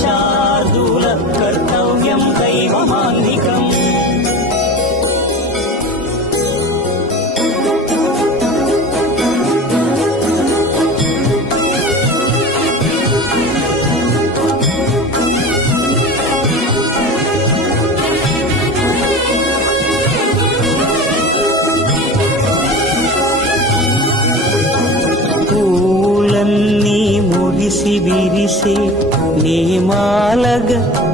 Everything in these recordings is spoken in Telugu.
శార్దూల కర్తవ్యం దైవమాన్నికం. పూలన్నీ మురిసి విరిసే నేమాలగ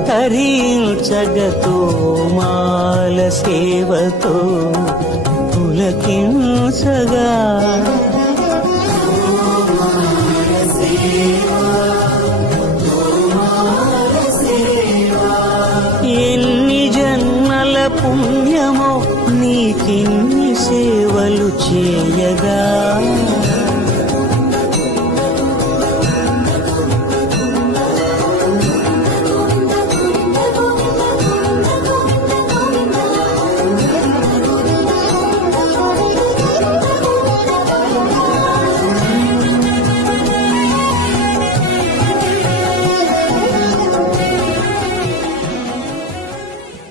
తరించగతో మాల సేవతో పులకించగా ఎన్ని జన్మల పుణ్యమో నీకిన్ని సేవలు చేయగా